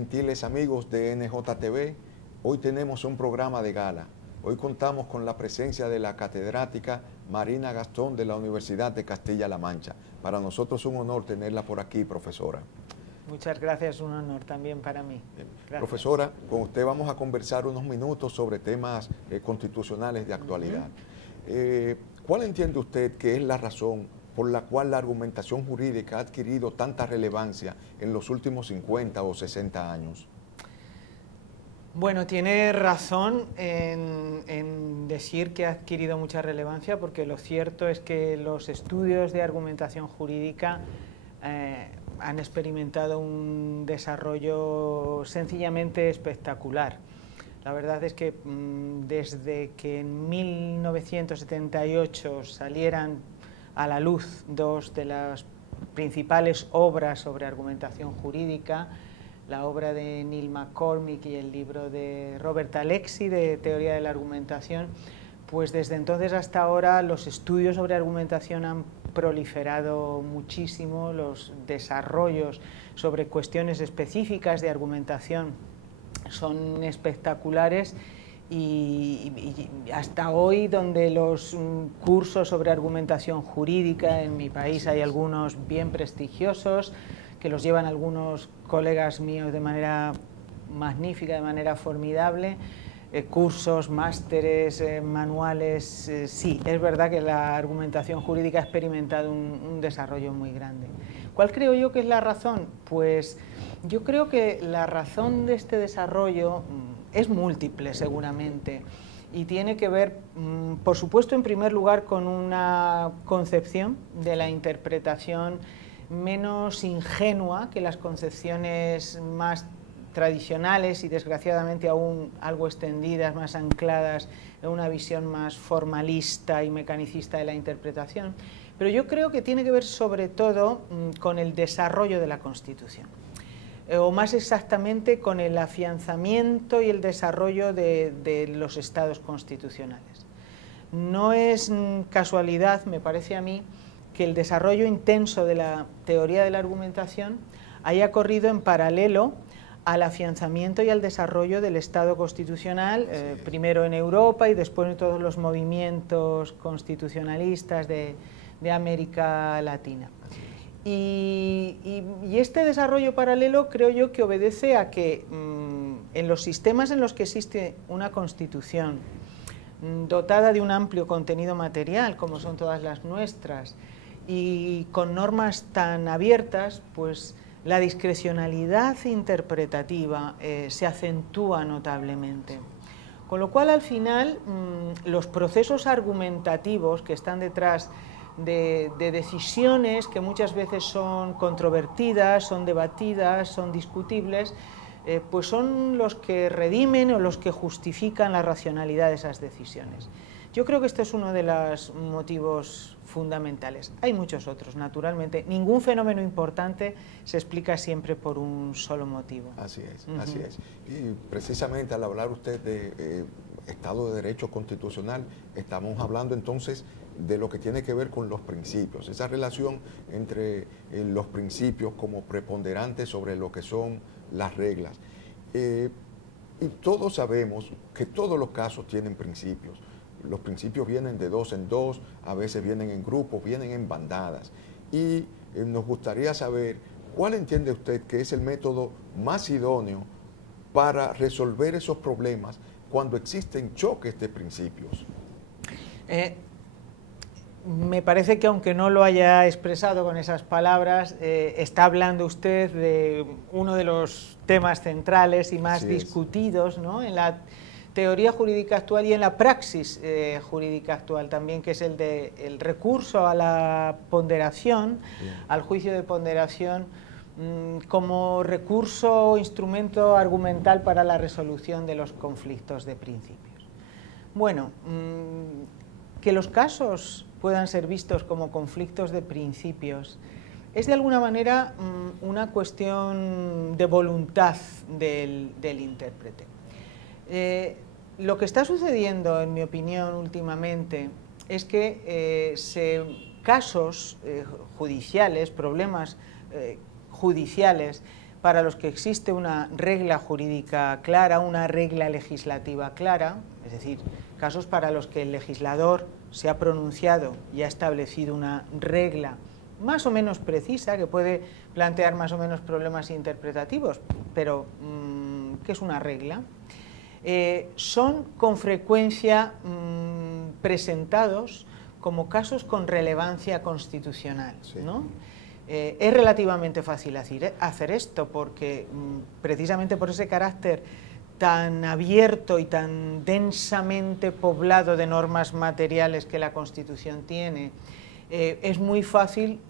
gentiles amigos de NJTV, hoy tenemos un programa de gala. Hoy contamos con la presencia de la catedrática Marina Gastón de la Universidad de Castilla-La Mancha. Para nosotros es un honor tenerla por aquí, profesora. Muchas gracias, un honor también para mí. Gracias. Profesora, con usted vamos a conversar unos minutos sobre temas constitucionales de actualidad. ¿Cuál entiende usted que es la razón por la cual la argumentación jurídica ha adquirido tanta relevancia en los últimos 50 o 60 años? Bueno, tiene razón en decir que ha adquirido mucha relevancia, porque lo cierto es que los estudios de argumentación jurídica han experimentado un desarrollo sencillamente espectacular. La verdad es que desde que en 1978 salieran a la luz dos de las principales obras sobre argumentación jurídica, la obra de Neil McCormick y el libro de Robert Alexy de Teoría de la Argumentación, pues desde entonces hasta ahora los estudios sobre argumentación han proliferado muchísimo, los desarrollos sobre cuestiones específicas de argumentación son espectaculares y hasta hoy, donde los cursos sobre argumentación jurídica en mi país hay algunos bien prestigiosos, que los llevan algunos colegas míos de manera magnífica, de manera formidable, cursos, másteres, manuales. Sí, es verdad que la argumentación jurídica ha experimentado un desarrollo muy grande. ¿Cuál creo yo que es la razón? Pues yo creo que la razón de este desarrollo es múltiple, seguramente, y tiene que ver, por supuesto, en primer lugar, con una concepción de la interpretación menos ingenua que las concepciones más tradicionales y desgraciadamente aún algo extendidas, más ancladas en una visión más formalista y mecanicista de la interpretación. Pero yo creo que tiene que ver sobre todo con el desarrollo de la Constitución, o más exactamente con el afianzamiento y el desarrollo de los estados constitucionales. No es casualidad, me parece a mí, que el desarrollo intenso de la teoría de la argumentación haya corrido en paralelo al afianzamiento y al desarrollo del Estado constitucional, primero en Europa y después en todos los movimientos constitucionalistas de América Latina. Y este desarrollo paralelo creo yo que obedece a que en los sistemas en los que existe una Constitución dotada de un amplio contenido material, como son todas las nuestras, y con normas tan abiertas, pues la discrecionalidad interpretativa se acentúa notablemente. Con lo cual, al final, los procesos argumentativos que están detrás de decisiones que muchas veces son controvertidas, son debatidas, son discutibles, pues son los que redimen o los que justifican la racionalidad de esas decisiones. Yo creo que este es uno de los motivos fundamentales. Hay muchos otros, naturalmente. Ningún fenómeno importante se explica siempre por un solo motivo. Así es, así es. Y precisamente al hablar usted de Estado de Derecho constitucional, estamos hablando entonces de lo que tiene que ver con los principios, esa relación entre los principios como preponderantes sobre lo que son las reglas. Y todos sabemos que todos los casos tienen principios. Los principios vienen de dos en dos, a veces vienen en grupos, vienen en bandadas. Y nos gustaría saber cuál entiende usted que es el método más idóneo para resolver esos problemas cuando existen choques de principios. Me parece que, aunque no lo haya expresado con esas palabras, está hablando usted de uno de los temas centrales y más discutidos, ¿no?, en la teoría jurídica actual y en la praxis jurídica actual también, que es el recurso a la ponderación, al juicio de ponderación, como recurso o instrumento argumental para la resolución de los conflictos de principios. Bueno, que los casos puedan ser vistos como conflictos de principios es de alguna manera una cuestión de voluntad del intérprete. Lo que está sucediendo, en mi opinión, últimamente, es que casos judiciales, problemas judiciales, para los que existe una regla jurídica clara, una regla legislativa clara, es decir, casos para los que el legislador se ha pronunciado y ha establecido una regla más o menos precisa, que puede plantear más o menos problemas interpretativos, pero que es una regla, son con frecuencia presentados como casos con relevancia constitucional, ¿no? Es relativamente fácil hacer esto porque precisamente por ese carácter tan abierto y tan densamente poblado de normas materiales que la Constitución tiene, es muy fácil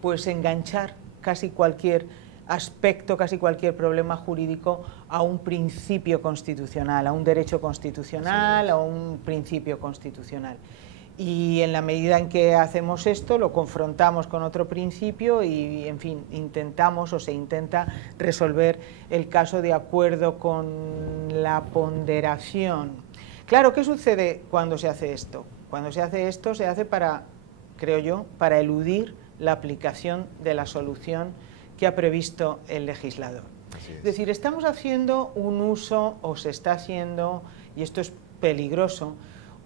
pues enganchar casi cualquier aspecto, casi cualquier problema jurídico a un principio constitucional, a un derecho constitucional, a un principio constitucional. Y en la medida en que hacemos esto, lo confrontamos con otro principio y, en fin, intentamos o se intenta resolver el caso de acuerdo con la ponderación. Claro, ¿qué sucede cuando se hace esto? Cuando se hace esto, se hace para, creo yo, para eludir la aplicación de la solución que ha previsto el legislador. Es decir, estamos haciendo un uso, o se está haciendo, y esto es peligroso,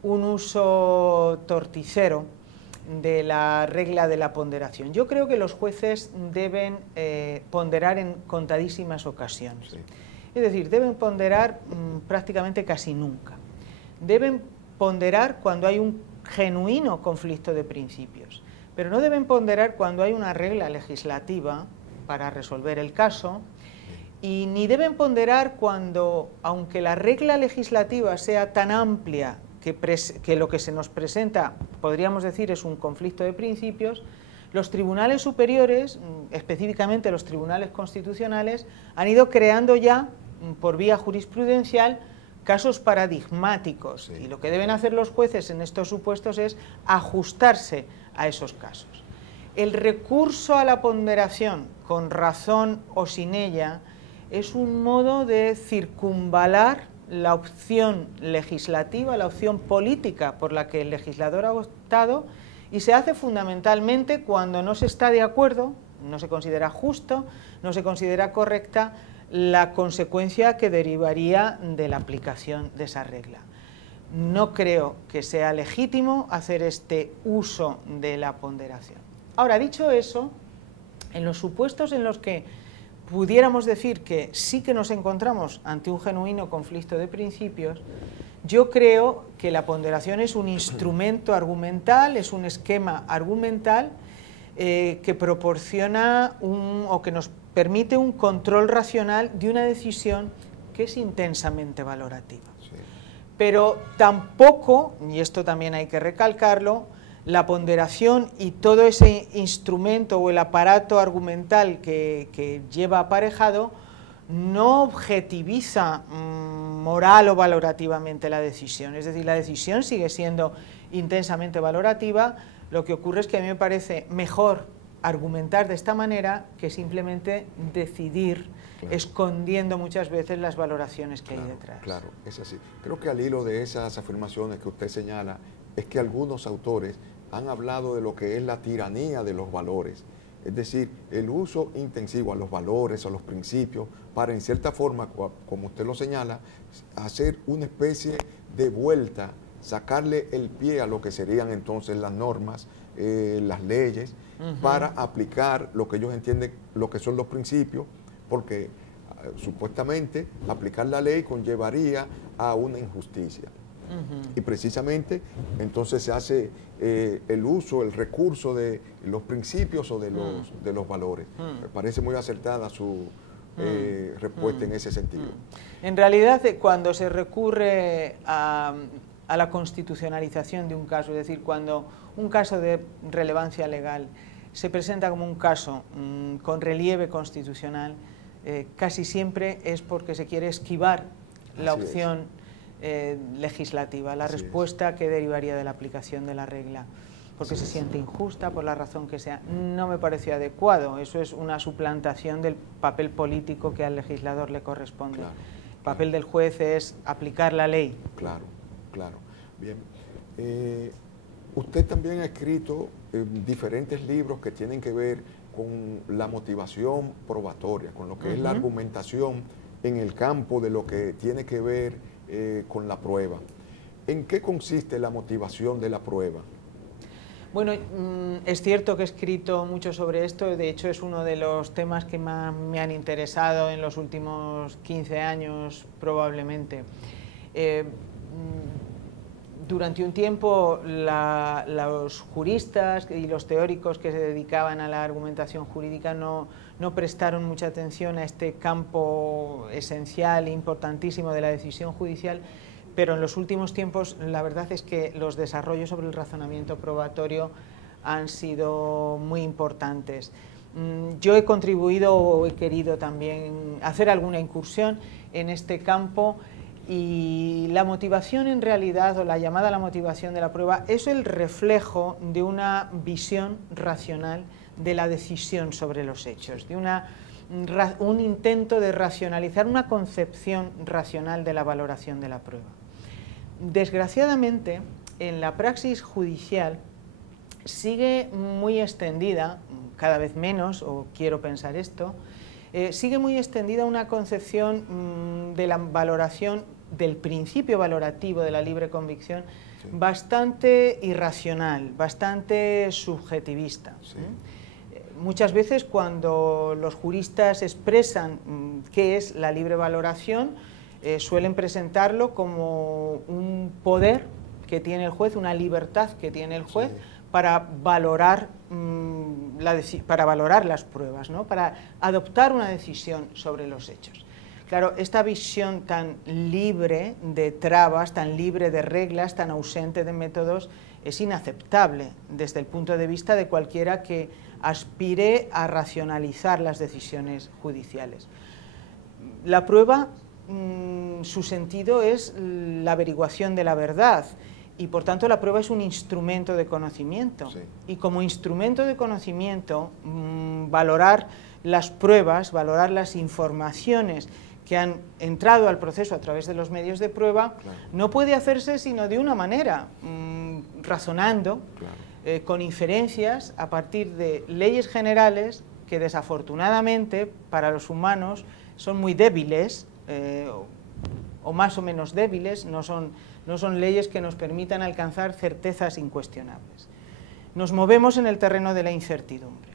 un uso torticero de la regla de la ponderación. Yo creo que los jueces deben ponderar en contadísimas ocasiones. Sí. Es decir, deben ponderar prácticamente casi nunca. Deben ponderar cuando hay un genuino conflicto de principios, pero no deben ponderar cuando hay una regla legislativa para resolver el caso, y ni deben ponderar cuando, aunque la regla legislativa sea tan amplia que lo que se nos presenta, podríamos decir, es un conflicto de principios, los tribunales superiores, específicamente los tribunales constitucionales, han ido creando ya, por vía jurisprudencial, casos paradigmáticos. Sí. Y lo que deben hacer los jueces en estos supuestos es ajustarse a esos casos. El recurso a la ponderación, con razón o sin ella, es un modo de circunvalar la opción legislativa, la opción política por la que el legislador ha optado, y se hace fundamentalmente cuando no se está de acuerdo, no se considera justo, no se considera correcta la consecuencia que derivaría de la aplicación de esa regla. No creo que sea legítimo hacer este uso de la ponderación. Ahora, dicho eso, en los supuestos en los que pudiéramos decir que sí que nos encontramos ante un genuino conflicto de principios, yo creo que la ponderación es un instrumento argumental, es un esquema argumental que proporciona o que nos permite un control racional de una decisión que es intensamente valorativa. Sí. Pero tampoco, y esto también hay que recalcarlo, la ponderación y todo ese instrumento o el aparato argumental que lleva aparejado no objetiviza moral o valorativamente la decisión. Es decir, la decisión sigue siendo intensamente valorativa. Lo que ocurre es que a mí me parece mejor argumentar de esta manera que simplemente decidir, claro, escondiendo muchas veces las valoraciones que hay detrás. Claro, es así. Creo que al hilo de esas afirmaciones que usted señala, es que algunos autores han hablado de lo que es la tiranía de los valores, es decir, el uso intensivo a los valores, a los principios, para en cierta forma, como usted lo señala, hacer una especie de vuelta, sacarle el pie a lo que serían entonces las normas, las leyes, para aplicar lo que ellos entienden, lo que son los principios, porque supuestamente aplicar la ley conllevaría a una injusticia. Y precisamente entonces se hace el uso, el recurso de los principios o de los valores. Me parece muy acertada su respuesta en ese sentido. En realidad, cuando se recurre a la constitucionalización de un caso, es decir, cuando un caso de relevancia legal se presenta como un caso con relieve constitucional, casi siempre es porque se quiere esquivar la opción legislativa, la respuesta que derivaría de la aplicación de la regla, porque se siente injusta, por la razón que sea. No me pareció adecuado, eso es una suplantación del papel político que al legislador le corresponde. Claro, el papel del juez es aplicar la ley. Claro, claro. Bien. Usted también ha escrito diferentes libros que tienen que ver con la motivación probatoria, con lo que es la argumentación en el campo de lo que tiene que ver con la prueba. ¿En qué consiste la motivación de la prueba? Bueno, es cierto que he escrito mucho sobre esto, de hecho es uno de los temas que más me han interesado en los últimos 15 años probablemente. Durante un tiempo los juristas y los teóricos que se dedicaban a la argumentación jurídica no prestaron mucha atención a este campo esencial e importantísimo de la decisión judicial, pero en los últimos tiempos la verdad es que los desarrollos sobre el razonamiento probatorio han sido muy importantes. Yo he contribuido o he querido también hacer alguna incursión en este campo, y la motivación en realidad, o la llamada a la motivación de la prueba, es el reflejo de una visión racional de la decisión sobre los hechos, de un intento de racionalizar, una concepción racional de la valoración de la prueba. Desgraciadamente, en la praxis judicial sigue muy extendida, cada vez menos, o quiero pensar esto, sigue muy extendida una concepción de la valoración, del principio valorativo de la libre convicción, sí, bastante irracional, bastante subjetivista. Sí. Muchas veces cuando los juristas expresan qué es la libre valoración, suelen presentarlo como un poder que tiene el juez, una libertad que tiene el juez, sí, para valorar, las pruebas, ¿no? Para adoptar una decisión sobre los hechos. Claro, esta visión tan libre de trabas, tan libre de reglas, tan ausente de métodos, es inaceptable desde el punto de vista de cualquiera que aspire a racionalizar las decisiones judiciales. La prueba, su sentido es la averiguación de la verdad, y por tanto la prueba es un instrumento de conocimiento. Sí. Y como instrumento de conocimiento, valorar las pruebas, valorar las informaciones que han entrado al proceso a través de los medios de prueba, claro, no puede hacerse sino de una manera, razonando, claro, con inferencias a partir de leyes generales que desafortunadamente para los humanos son muy débiles, o más o menos débiles, no son leyes que nos permitan alcanzar certezas incuestionables. Nos movemos en el terreno de la incertidumbre,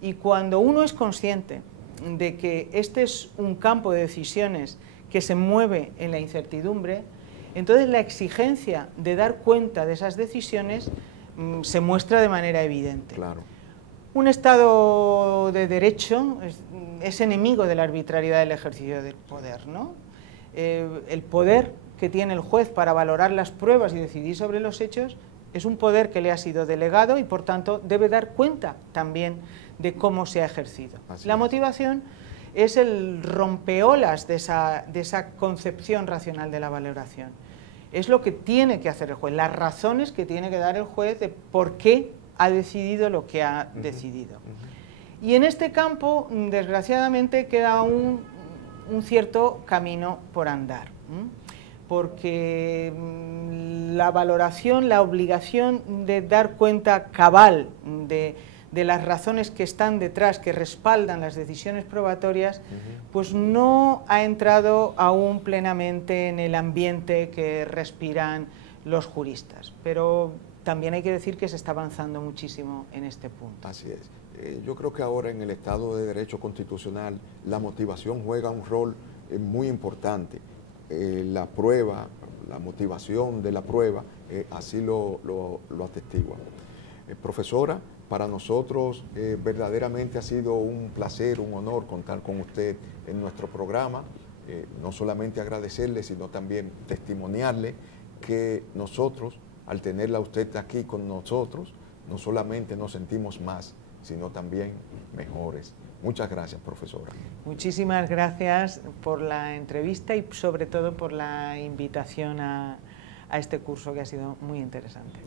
y cuando uno es consciente de que este es un campo de decisiones que se mueve en la incertidumbre, entonces la exigencia de dar cuenta de esas decisiones se muestra de manera evidente. Claro. Un Estado de derecho es enemigo de la arbitrariedad del ejercicio del poder, ¿no? El poder que tiene el juez para valorar las pruebas y decidir sobre los hechos es un poder que le ha sido delegado y por tanto debe dar cuenta también de cómo se ha ejercido. La motivación es el rompeolas de esa concepción racional de la valoración. Es lo que tiene que hacer el juez, las razones que tiene que dar el juez de por qué ha decidido lo que ha decidido. Y en este campo, desgraciadamente, queda un cierto camino por andar, porque la valoración, la obligación de dar cuenta cabal de las razones que están detrás, que respaldan las decisiones probatorias, pues no ha entrado aún plenamente en el ambiente que respiran los juristas. Pero también hay que decir que se está avanzando muchísimo en este punto. Así es. Yo creo que ahora en el Estado de Derecho Constitucional la motivación juega un rol muy importante. La prueba, la motivación de la prueba, así lo atestigua. Profesora, para nosotros verdaderamente ha sido un placer, un honor contar con usted en nuestro programa. No solamente agradecerle, sino también testimoniarle que nosotros, al tenerla usted aquí con nosotros, no solamente nos sentimos más, sino también mejores. Muchas gracias, profesora. Muchísimas gracias por la entrevista y sobre todo por la invitación a este curso, que ha sido muy interesante.